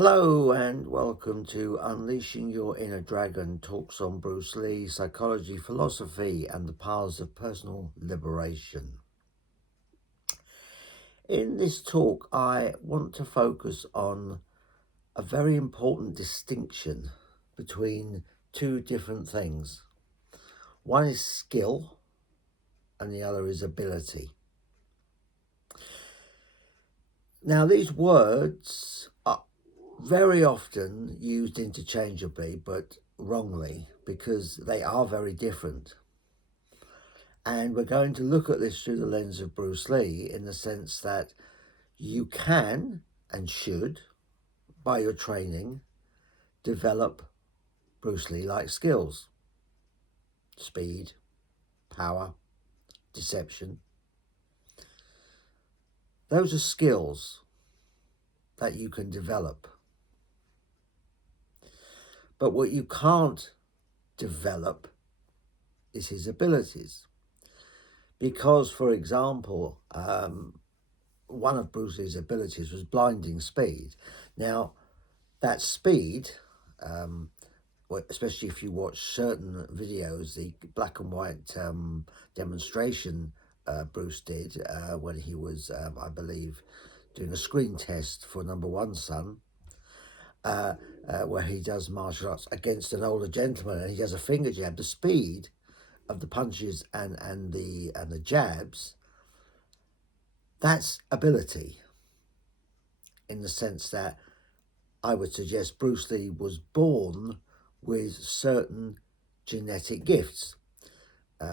Hello and welcome to Unleashing Your Inner Dragon, talks on Bruce Lee, psychology, philosophy and the paths of personal liberation. In this talk, I want to focus on a very important distinction between two different things. One is skill and the other is ability. Now, these words are very often used interchangeably, but wrongly, because they are very different. And we're going to look at this through the lens of Bruce Lee, in the sense that you can and should, by your training, develop Bruce Lee-like skills. Speed, power, deception. Those are skills that you can develop. But what you can't develop is his abilities. Because, for example, one of Bruce Lee's abilities was blinding speed. Now, that speed, especially if you watch certain videos, the black and white demonstration Bruce did when he was, I believe, doing a screen test for Number One Son, where he does martial arts against an older gentleman, and he does a finger jab. The speed of the punches and the jabs, that's ability, in the sense that I would suggest Bruce Lee was born with certain genetic gifts,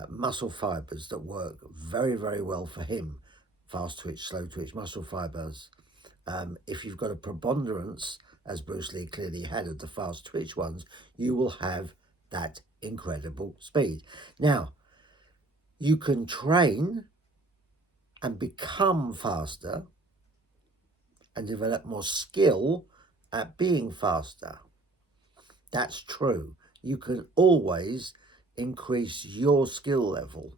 muscle fibers that work very, very well for him. Fast twitch, slow twitch, muscle fibers. If you've got a preponderance, as Bruce Lee clearly had, of the fast twitch ones, you will have that incredible speed. Now, you can train and become faster and develop more skill at being faster. That's true. You can always increase your skill level.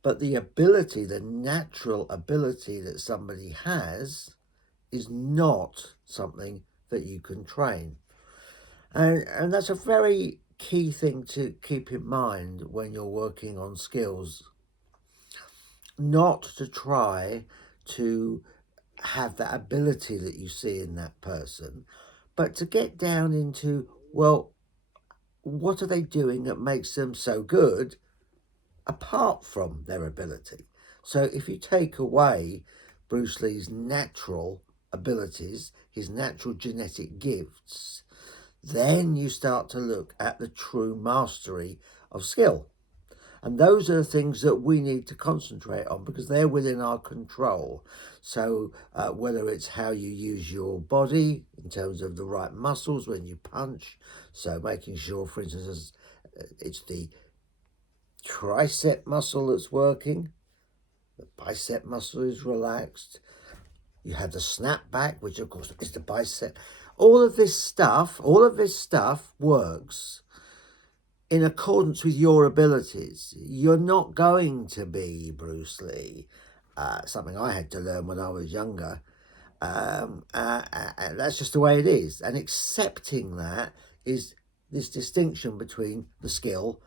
But the ability, the natural ability that somebody has, is not something that you can train. And that's a very key thing to keep in mind when you're working on skills. Not to try to have that ability that you see in that person, but to get down into, well, what are they doing that makes them so good apart from their ability? So if you take away Bruce Lee's natural abilities, his natural genetic gifts, then you start to look at the true mastery of skill. And those are the things that we need to concentrate on, because they're within our control. So whether it's how you use your body in terms of the right muscles when you punch, so making sure, for instance, it's the tricep muscle that's working, the bicep muscle is relaxed, you have the snap back, which of course is the bicep. All of this stuff works in accordance with your abilities. You're not going to be Bruce Lee, something I had to learn when I was younger. And that's just the way it is. And accepting that is this distinction between the skill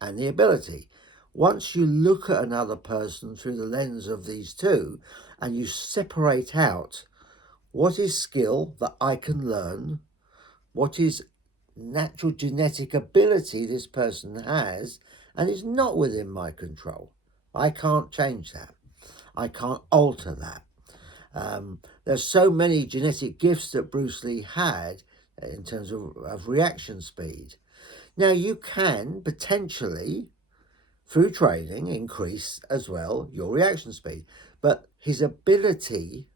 and the ability. Once you look at another person through the lens of these two, and you separate out what is skill that I can learn, what is natural genetic ability this person has, and it's not within my control. I can't change that. I can't alter that. There's so many genetic gifts that Bruce Lee had in terms of reaction speed. Now, you can potentially, through training, increase as well your reaction speed, but his ability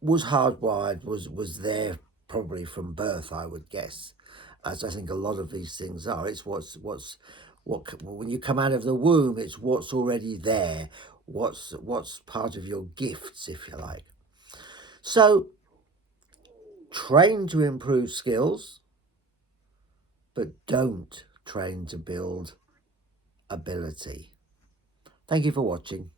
was hardwired, was there probably from birth, I would guess, as I think a lot of these things are. It's what when you come out of the womb, it's what's already there, what's part of your gifts, if you like. So train to improve skills, but don't train to build ability. Thank you for watching.